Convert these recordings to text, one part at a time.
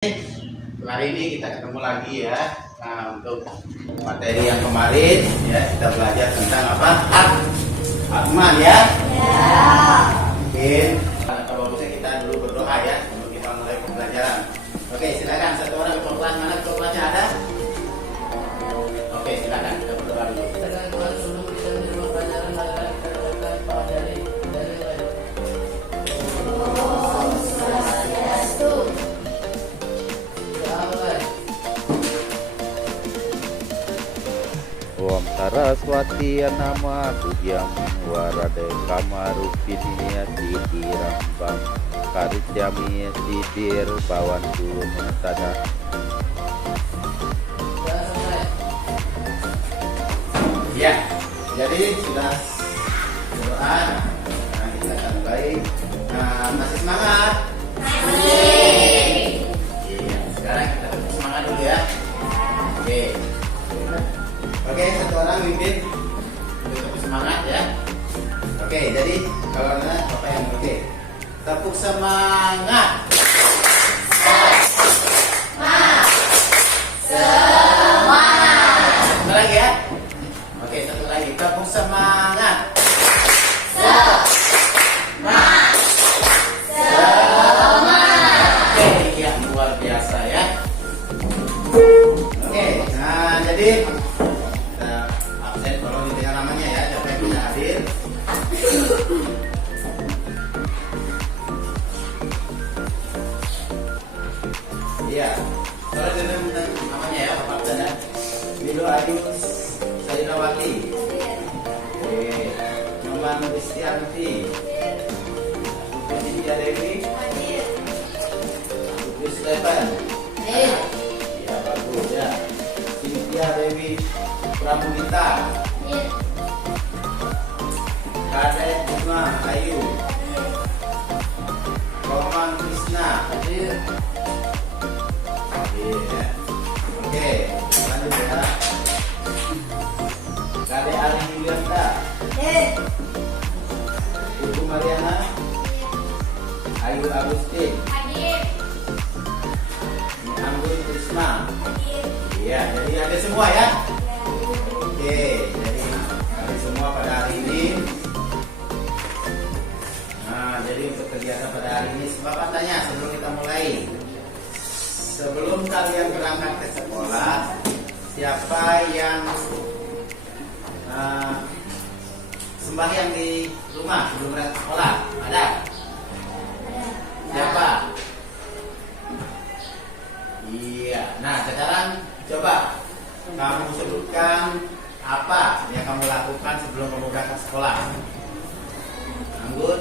Hari ini kita ketemu lagi ya. Nah, untuk materi yang kemarin ya kita belajar tentang apa? Akman ya. Mungkin kalau bagusnya kita dulu berdoa ya sebelum kita mulai pembelajaran. Oke, silakan satu orang ketua kelas, mana ketua kelasnya ada? Oke, silakan kita berdoa dulu. Om Saraswati nama Tuhyam Warade Kamarupiniya Sidirambam Karisyami Sidir Bawan Tada. Ya, jadi sudah berdoa. Nah, kita akan mulai. Masih semangat? Masih. Iya, sekarang kita semangat dulu ya. Oke. Oke, satu orang mimpin untuk semangat ya. Oke, jadi kalau ada apa yang oke. Tepuk semangat. Satu lagi ya. Oke, satu lagi. Tepuk semangat. Oke, ya luar biasa ya. Oke, nah jadi absen tolong didengar namanya ya, siapa yang bisa hadir. Iya, tolong didengar namanya ya, Bapak absen ya. Milo Ayu Saidawati. Oke, Nyoman Kristianti. Putri Dewi. Putri Stefan. Iya, bagus ya. Cynthia Dewi Pramudita. Kade Bunga Ayu. Roman Krishna. Oke, lanjut ya. Kade Ali Yulianta. Ibu Mariana. Ayu Agustin. Anggun Krishna. Iya, jadi ada semua ya. Oke, jadi ada semua pada hari ini. Nah, jadi untuk kegiatan pada hari ini, Bapak tanya sebelum kita mulai. Sebelum kalian berangkat ke sekolah, siapa yang sembahyang di rumah sebelum berangkat ke sekolah? Ada? Siapa? Iya. Nah, sekarang coba kamu sebutkan apa yang kamu lakukan sebelum kamu berangkat sekolah. Anggun,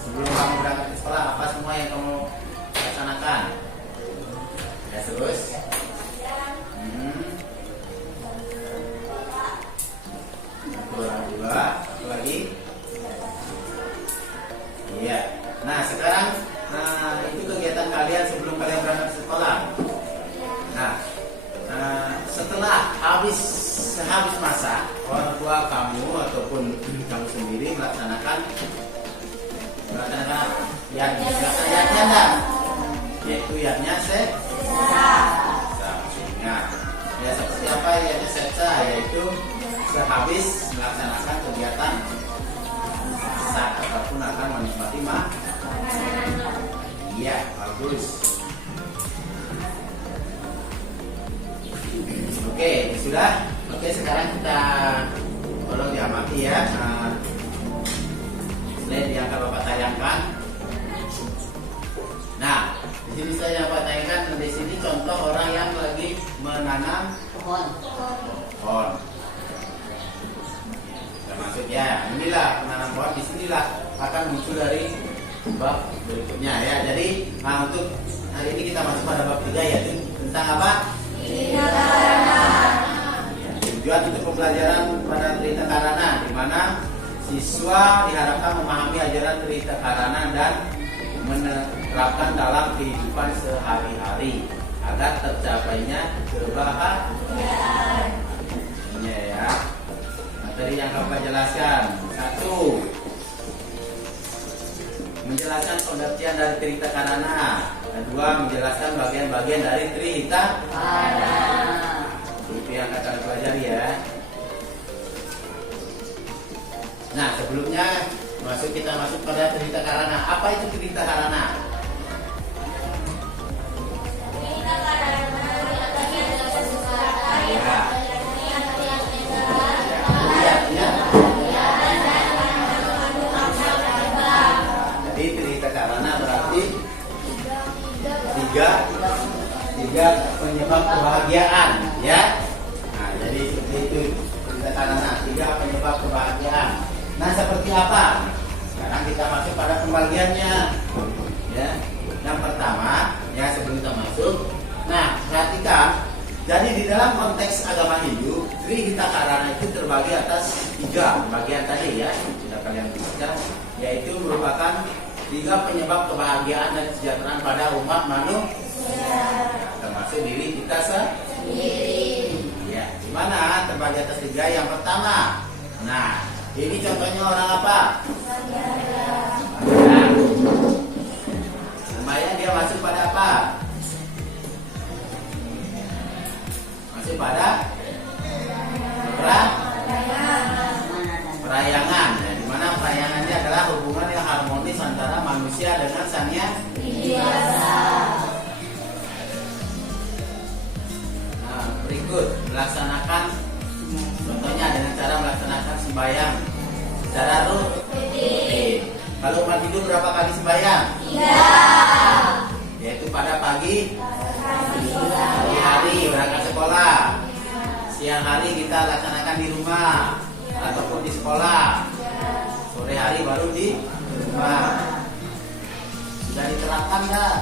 sebelum kamu berangkat ke sekolah apa semua yang kamu laksanakan? Ya terus. Satu lagi. Iya. Nah, sekarang itu kegiatan kalian sebelum kalian berangkat ke sekolah. Nah, setelah habis masa, orang tua kamu ataupun kamu sendiri melaksanakan yatnya, yaitu yatnya ingat. Ya seperti apa yatnya setsa, yaitu sehabis melaksanakan kegiatan masak ataupun akan menikmati iya, bagus. Oke, sudah. Oke, sekarang kita tolong diamati ya. Slide yang akan Bapak tayangkan. Nah, di sini saya Bapak tayangkan. Di sini contoh orang yang lagi menanam pohon. Termasuk ya, inilah penanam pohon. Di sinilah akan muncul dari bab berikutnya ya. Jadi, untuk hari ini kita masuk pada bab 3 yaitu tentang apa? Trita Karana. Tujuan untuk pembelajaran pada Trita Karana, di mana siswa diharapkan memahami ajaran Trita Karana dan menerapkan dalam kehidupan sehari-hari agar tercapainya kebahagiaan. Ini ya. Materi yang Bapak jelaskan. 1. Menjelaskan pengertian dari Trita Karana. kedua menjelaskan bagian-bagian dari Trihita Karana. Itu yang akan kita pelajari ya. Nah, sebelumnya kita masuk pada Trihita Karana. Apa itu Trihita Karana? Trihita Karana adalah sesuatu yang jadi Trihita Karana berarti tiga penyebab kebahagiaan ya. Nah, jadi seperti itu Trihita Karana, tiga penyebab kebahagiaan. Nah, seperti apa? Sekarang kita masuk pada pembagiannya ya. Yang pertama ya, sebelum kita masuk, nah perhatikan. Jadi di dalam konteks agama Hindu, Trihita Karana itu terbagi atas tiga bagian tadi ya, sudah kalian baca, yaitu merupakan tiga penyebab kebahagiaan dan kesejahteraan pada umat manusia, termasuk diri kita sendiri. Ya, di mana terbagi atas tiga? Yang pertama, nah ini contohnya orang apa? Sembahyang dia masuk pada apa? Masuk pada perayangan. Nah, di mana perayangannya adalah hubungan yang harmonis antara manusia dengan sang yang biasa. Nah, berikut melaksanakan, contohnya dengan cara melaksanakan sembahyang secara rutin. Kalau umat Hindu berapa kali sembahyang? 3. Yaitu pada pagi hari berangkat sekolah, siang hari kita laksanakan di rumah ataupun di sekolah, sore hari baru di rumah. Sudah diterapkan nggak?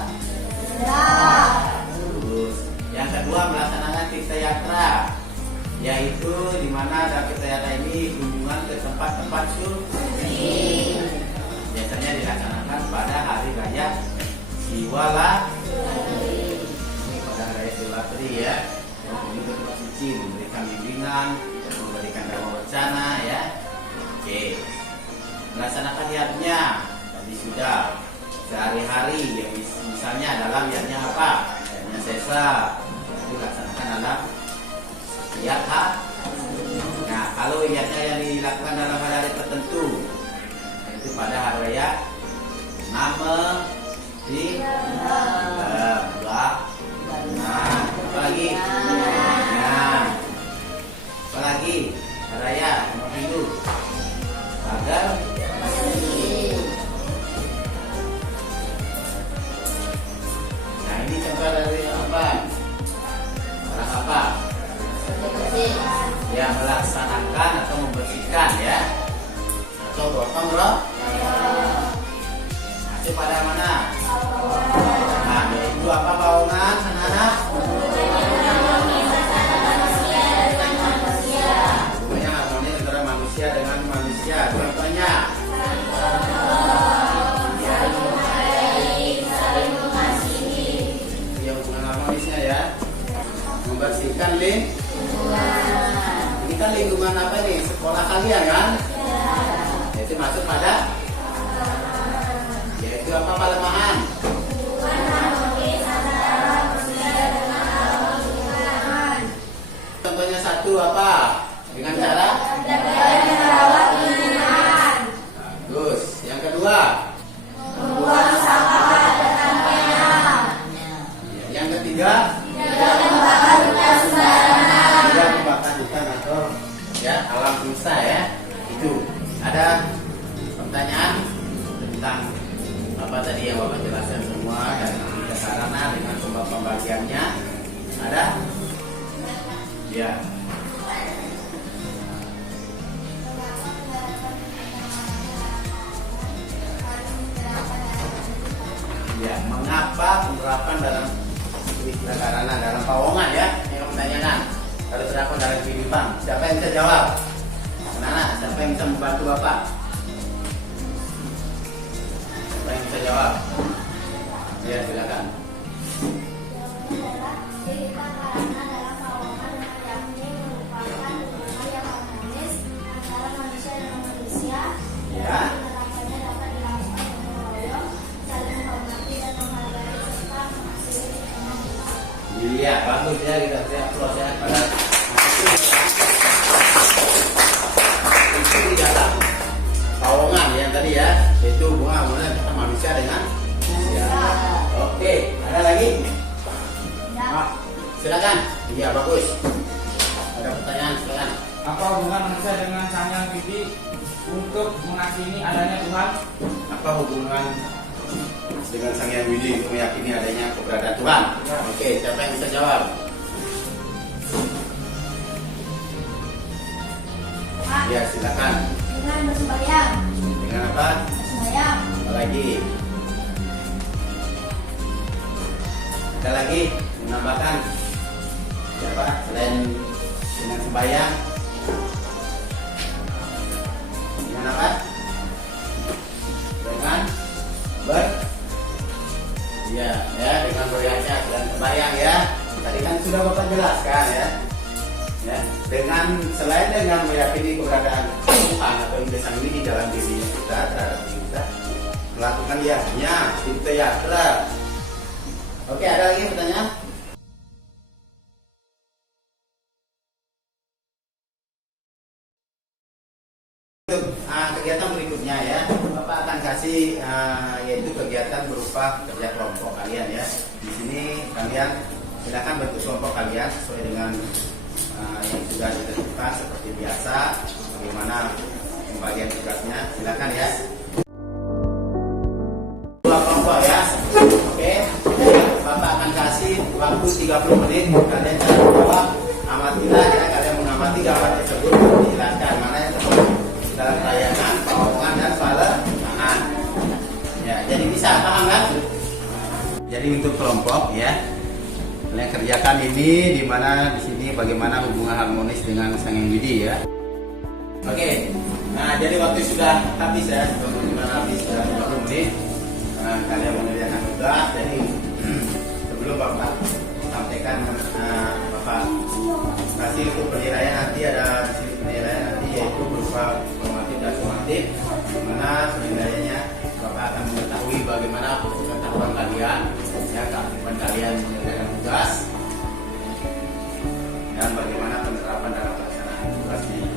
Sudah. Terus yang kedua melaksanakan tirtayatra, yaitu di mana ada tirtayatra ini kunjungan ke tempat-tempat suci. Biasanya dilaksanakan pada hari raya Siwalatri. Ini pada hari raya Siwalatri ya, kunjungan ke tempat suci, memberikan bimbingan, memberikan dharma wacana ya. Oke. Melaksanakan yatnya tadi sudah. Sehari-hari ya, misalnya dalam yatnya apa? Yatnya sesa. Itu dilaksanakan dalam yat hari. Nah, kalau yatnya yang dilakukan dalam hari tertentu, itu pada hari raya nama di apalagi raya Hindu agar nah ini contoh dari apa? Orang apa? Ya, melaksanakan atau membersihkan ya, atau gotong royong. Masih pada mana? Nah, yaitu apa baungan anak-anak? Hubungannya harmonis antara manusia dengan manusia. Contohnya? Ya, hubungan harmonisnya ya. Membersihkan lingkungan. Ini kan lingkungan apa nih? Sekolah kalian kan? Yaitu masuk pada yaitu apa pelemahan? Contohnya satu apa? Dengan cara merawat lingkungan. Bagus. Yang kedua? Membuang sampah tempatnya. Yang ketiga? Tidak membakar hutan sembarangan. Tidak membakar hutan atau ya alam semesta ya. Itu. Ada pertanyaan tentang apa tadi yang Bapak jelaskan semua dan Karana dengan pembagiannya? Ada? Ya. Ya, mengapa penerapan dalam Trihita Karana dalam pawongan ya? Yang pertanyaan harus terapkan dalam kehidupan. Siapa yang bisa jawab? Anak-anak, siapa yang bisa membantu Bapak? Siapa yang bisa jawab? Ya, silakan. Trihita Karana dalam pawongan meyakini merupakan hubungan yang harmonis antara manusia dengan manusia. Ya. Penerapannya dapat dilakukan dengan royong, saling menghormati dan menghargai serta Iya, bagus ya, kita beri aplaus ya pada itu di dalam terowongan yang tadi ya, itu hubungan kita manusia dengan ya. Oke, ada lagi? Ya. Silakan. Iya, bagus. Ada pertanyaan, silakan. Apa hubungan manusia dengan Sang Hyang Widi untuk mengakini adanya Tuhan? Apa hubungan dengan Sang Hyang Widi untuk meyakini adanya keberadaan Tuhan? Ya. Oke, siapa yang bisa jawab? Pak, Ya, silakan. dengan bersembahyang. Dengan apa? Bersembahyang. Apa lagi? Ada lagi menambahkan? Siapa selain dengan sembahyang? Dengan apa? Dengan dengan beriadah dan sembahyang ya. Tadi kan sudah Bapak jelaskan ya. Ya, selain dengan meyakini keberadaan Tuhan atau Ide Sang Widi dalam diri kita, terhadap diri kita, melakukan yahnya kita yatra. Oke, ada lagi pertanyaan? Untuk kegiatan berikutnya ya, Bapak akan kasih yaitu kegiatan berupa kerja kelompok kalian ya. Di sini kalian silakan bentuk kelompok kalian sesuai dengan yang sudah ditentukan seperti biasa. Bagaimana pembagian tugasnya? Silakan ya. Dua kelompok ya. Oke. Bapak akan kasih waktu 30 menit. Kalian jangan jawab. Amatilah ya. Kalian mengamati gambar tersebut. Dijelaskan mana yang tersebut dalam tayangan, terowongan dan palemangan. Ya, jadi bisa paham kan? Jadi untuk kelompok ya. Kalian kerjakan ini di mana di sini bagaimana hubungan harmonis dengan Sang Hyang Widi ya. Oke. Nah, jadi waktu sudah habis ya, sudah habis 30 menit. Kalian mengerjakan tugas. Jadi sebelum Bapak sampaikan Bapak kasih untuk penilaian nanti ada di sini penilaian nanti yaitu berupa formatif dan sumatif. Di mana penilaiannya Bapak akan mengetahui bagaimana pengetahuan kalian ya, keaktifan kalian mengerjakan tugas dan bagaimana penerapan dalam pelaksanaan tugasnya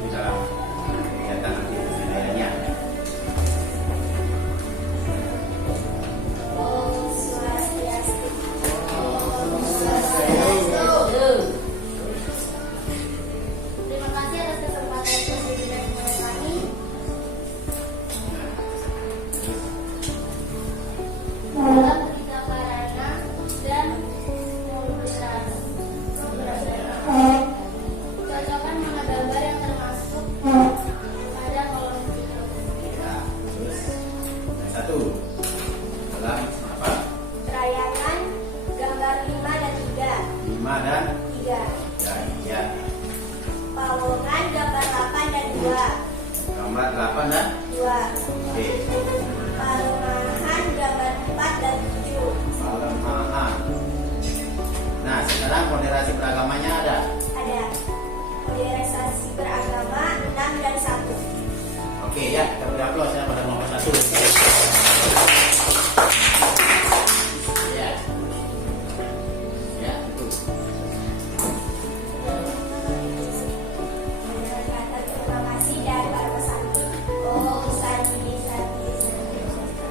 di dalam kegiatan nanti penilaiannya. Om Swastiastu. Om Swastiastu. Terima kasih atas kesempatan yang diberikan kepada kami. Dalam berita karana dan cocokkan mana gambar yang termasuk pada kolom berikut. Ya, terus yang satu dalam apa? Rayangan gambar 5 dan 5 dan 3. 3 ya. Pawongan gambar 8 dan 2. Gambar 8 dan 2. oke. Palemahan gambar 4 dan 7. Palemahan. Nah, sekarang moderasi beragamanya ada. Ada modernisasi beragama 6 dan 1. Oke ya, kita beri aplaus ya pada nomor 1. Ya. Ya, itu. Kata terima kasih dan para santri. Oh, santri.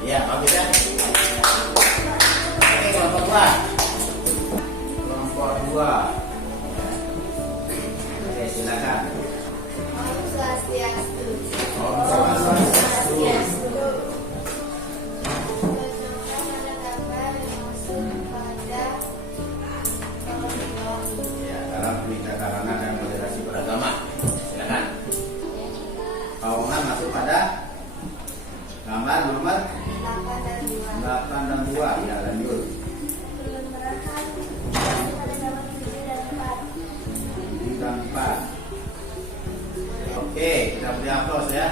Ya, bagus ya. Oke, kelompok 2. Kelompok 2. Oke, silakan. Om Swastiastu. Om Swastiastu. Cocokkan mana gambar yang masuk pada kolom di bawah ini. Ya, dalam berita karana dan moderasi beragama. Silakan. Pawongan masuk pada gambar nomor 8 dan 2. 8 dan 2. Ya, lanjut. Kelenterahan masuk pada gambar 7 dan 4. 7 dan 4. Oke, kita beri aplaus ya.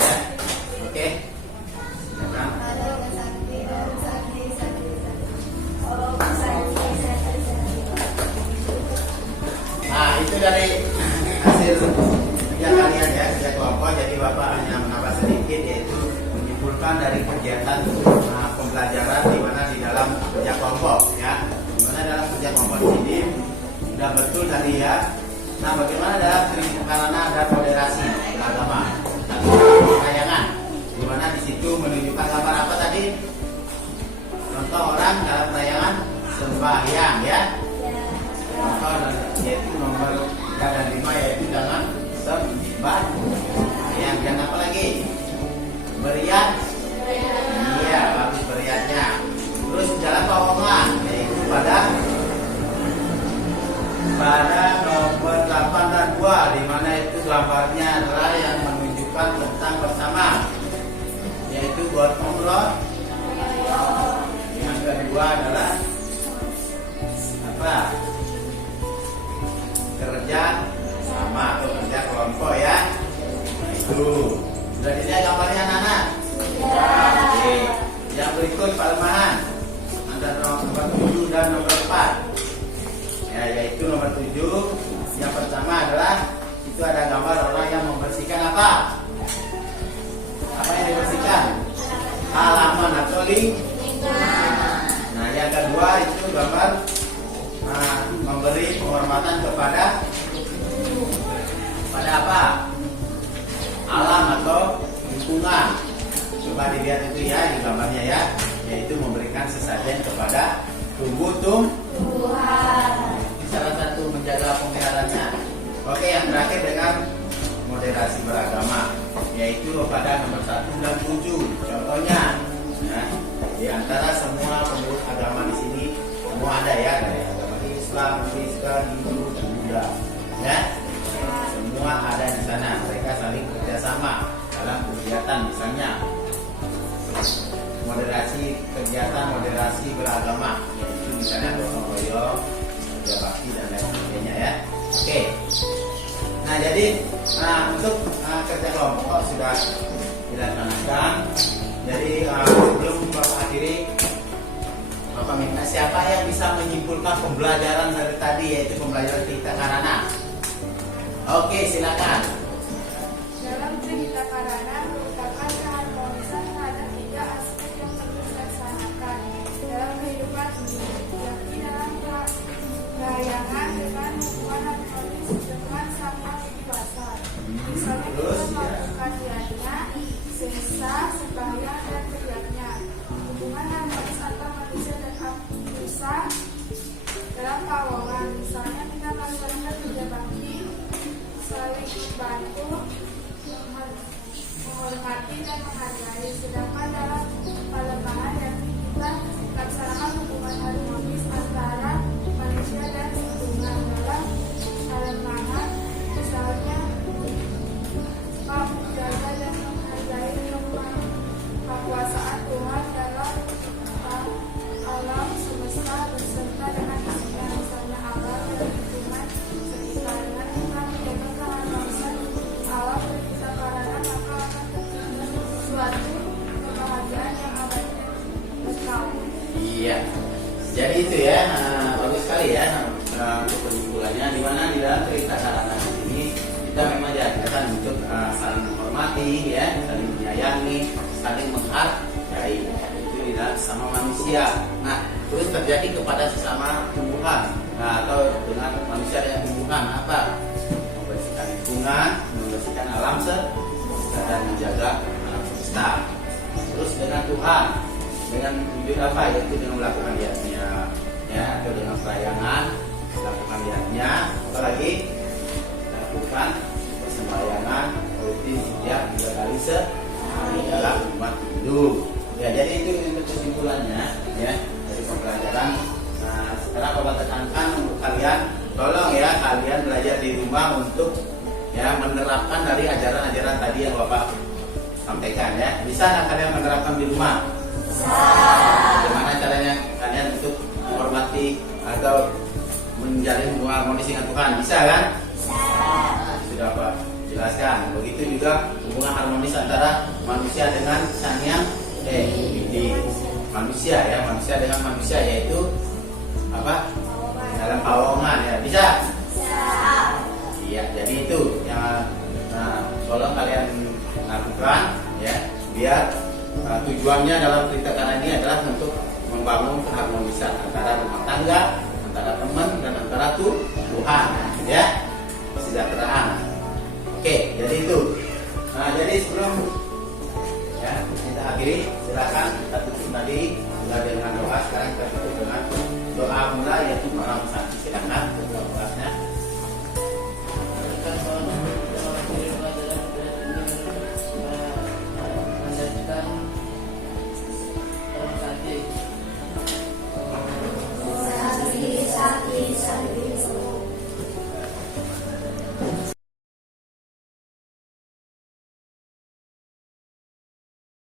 Ya, oke. Silakan. Halo santri, om santri. Om santri. Nah, itu dari hasil kerja kalian ya, kerja kelompok. Jadi Bapak hanya menambah sedikit yaitu menyimpulkan dari kegiatan pembelajaran pembelajaran di mana di dalam kerja kelompok ya. Di mana dalam kerja kelompok ini sudah betul tadi ya. Nah, bagaimana dalam terima karena dan moderasi beragama dan persayangan, di mana di situ menunjukkan gambar apa tadi? Contoh orang dalam perayaan sembahyang ya. Contoh yaitu nomor 3 dan 5 yaitu jangan sembahyang. Yang apa lagi? Beriat. Iya, bagus beriatnya. Terus jalan pawongan yaitu pada nomor 8 dan 2, di mana itu gambarnya adalah yang menunjukkan tentang bersama, yaitu gotong royong. Yang kedua adalah apa? Kerja sama atau kerja kelompok ya. Nah, itu sudah dilihat gambarnya anak-anak? Oke. Yang berikut pelemahan antara nomor 7 dan nomor 4 ya, yaitu nomor 7 yang pertama adalah itu ada gambar orang yang membersihkan apa yang dibersihkan? Halaman atau lingkungan. Nah, yang kedua itu gambar memberi penghormatan kepada apa? Alam atau lingkungan. Coba dilihat itu ya di gambarnya ya, yaitu memberikan sesajen kepada tumbuh-tumbuhan. Ini salah satu menjaga pemeliharaannya. Oke, yang terakhir dengan moderasi beragama, yaitu pada nomor 1 dan 7. Contohnya, ya, di antara semua pengurus agama di sini semua ada ya, dari agama Islam, Kristen, Hindu, dan Buddha. Ya, semua ada di sana. Mereka saling kerjasama dalam kegiatan, misalnya moderasi beragama, yaitu misalnya gotong royong, kerja bakti dan lain sebagainya ya. Oke. Nah, jadi untuk kerja kelompok sudah dilaksanakan. Jadi sebelum Bapak akhiri, Bapak minta siapa yang bisa menyimpulkan pembelajaran dari tadi, yaitu pembelajaran cerita karana. Oke, silakan. Dalam cerita karana merupakan keharmonisan terhadap 3 aspek yang perlu dilaksanakan dalam kehidupan ini, yakni dalam pelayangan dengan hubungan harmonis dengan sama dewasa. Misalnya kita melakukan dianya, sesa, sembahyang, dan teriaknya. Hubungan harmonis antara manusia dan manusia dalam pawongan, misalnya kita melaksanakan kerja bakti, saling membantu, menghormati dan menghargai. Sedangkan dalam pelemahan yakni kita laksanakan hubungan harmonis antara manusia dan lingkungan. Dalam pelemahan misalnya menjaga dan menghargai kekuasaan Tuhan dalam alam semesta beserta dengan isinya, misalnya alam dan lingkungan sekitar. Dengan kita menjaga keharmonisan alam dan kita karena maka akan terjadi suatu kebahagiaan yang abadi kekal. Iya. Jadi itu ya, bagus sekali ya untuk kesimpulannya, di mana di dalam cerita karana ini kita memang diajarkan untuk saling menghormati ya, saling menyayangi, saling menghargai. Itu di dalam sesama manusia. Nah, terus terjadi kepada sesama tumbuhan, atau dengan manusia dengan tumbuhan apa? Membersihkan lingkungan, membersihkan alam semesta dan menjaga alam semesta. Terus dengan Tuhan, dengan wujud apa? Yaitu dengan melakukan diatnya, ya, atau dengan pelayanan, melakukan diatnya, apalagi lakukan persembahyangan rutin setiap 3 kali sehari dalam umat Hindu. Ya, jadi itu untuk kesimpulannya ya dari pembelajaran. Nah, sekarang Bapak tekankan untuk kalian, tolong ya kalian belajar di rumah untuk ya menerapkan dari ajaran-ajaran tadi yang Bapak sampaikan ya. Bisa nggak kalian menerapkan di rumah? Bisa. Bagaimana caranya kalian untuk menghormati atau menjalin hubungan harmonis dengan Tuhan? Bisa kan? Bisa. Sudah Pak jelaskan. Begitu juga hubungan harmonis antara manusia dengan sang yang di manusia ya, manusia dengan manusia, yaitu apa? Dalam pawongan ya. Bisa? Bisa. Iya, jadi itu yang tolong kalian lakukan ya, biar tujuannya dalam cerita karya ini adalah untuk membangun keharmonisan antara rumah tangga, antara teman dan antara Tuhan, ya, kesejahteraan. Oke, jadi itu. Nah, jadi sebelum ya kita akhiri, silakan kita tutup tadi sudah dengan doa. Sekarang kita tutup dengan doa mula, yaitu malam santi. Silakan.